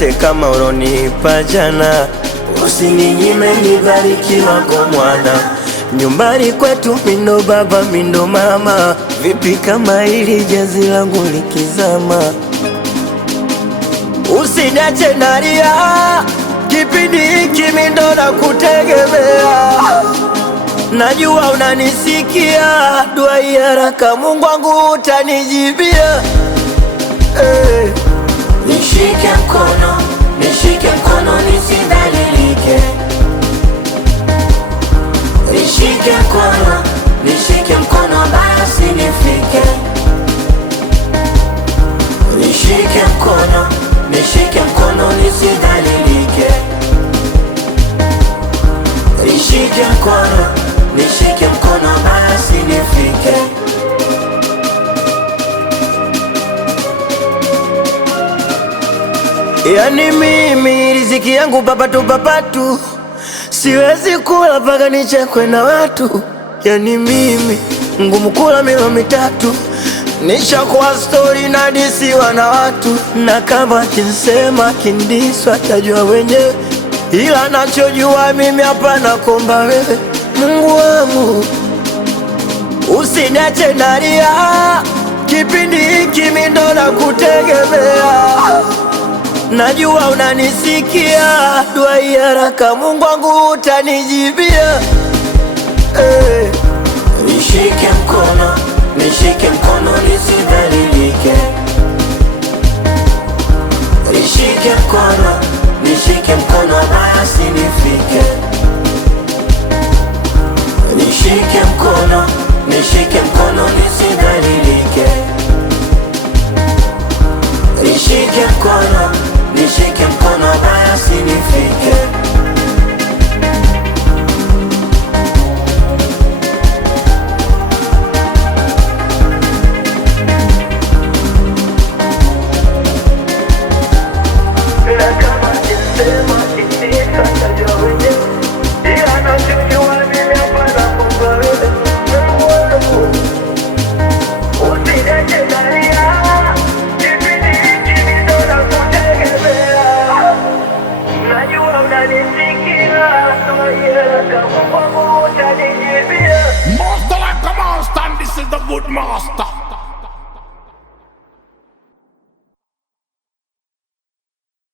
asante kama ulonipa jana, usininyime nibarikiwa kwa mwana. Nyumbani kwetu mindo baba mindo mama, vipi kama hili jazi langu likizama? Usiniache nalia, kipindi hiki mindo na kutegemea. Najua unanisikia, dua haraka Mungu wangu utanijibia. Nishike mkono nisidhalilike. Nishike mkono basi nifike. Nishike mkono nisidhalilike. Nishike mkono basi nifike. Yani mimi riziki yangu papatu, siwezi kula paka nichekwe na watu. Yani mimi ngumu kula milo mitatu, nishakuwa story na disiwa na watu. Na kama kinsema kindiswa tajua wenyewe, ila nachojua mimi hapana komba wewe. Mungu wangu usiniache nalia, kipindi hiki mindo na kutegemea. Najua unanisikia, dua haraka Mungu wangu utanijibia. Nishike mkono nisidhalilike. Nishike mkono basi nifike. Nishike mkono nisidhalilike. Nishike mkono basi nifike. Master like a monster, and this is the good master.